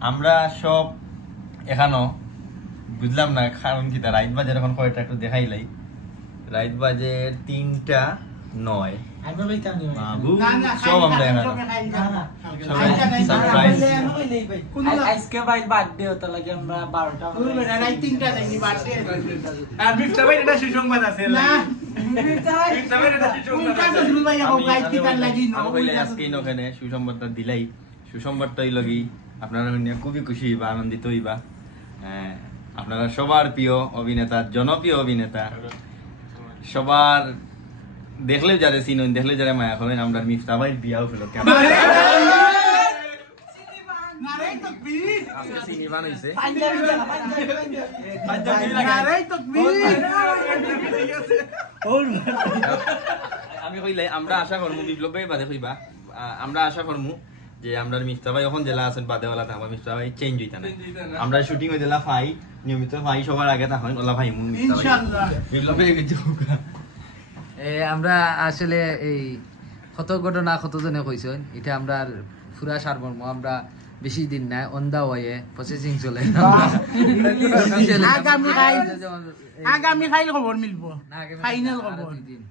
আমরা সব এখানো বুঝলাম না কারণ কি তা রাইত বাজে এখন কয়টা একটু দেখাইলাই রাইত বাজে তিনটা নয়। সব আমরা এখানো সবাই surprise। কোনো- আজকে ভাই বার্থডে হতে লাগে আমরা বারোটা তিনটা সুসংবাদ আছে। সুসংবাদটা দিলাই সুসংবাদটা লগি আপনারা খুবই খুশি হইবা আনন্দিত হইবা হ্যাঁ, আপনারা সবার প্রিয় অভিনেতা জনপ্রিয় অভিনেতা সবার দেখলেও যারে চিনুন দেখলে যারে মায়া করেন আমরা মিফতা ভাই বিয়াও ফেলো কেমন আমি কইলে আমরা আশা করমু বিপ্লব ভাই বাদে কইবা আমরা আশা করমু যে আমরা মিফতা ভাই এখন জেলা আছেন বাদে ওলা থাকবা মিফতা ভাই চেঞ্জ হইতা না আমরা শুটিং হইতে ফাই নিয়মিত ফাই সবার আগে থাকেন ওলা ভাই মু ইনশাআল্লাহ। বিপ্লব ভাই কিছু আমরা আসলে এই কত ঘটনা কতজনে কইছেন এটা আমরা আর পুরা সারমর্ম। আমরা বেশি দিন নাই অন্দা হয়ে প্রসেসিং চলে আগামী এই- আগামী কাল খবর মিলব ফাইনাল খবর দুই দিন।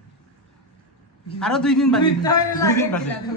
আরও দুই দিন মাইনাস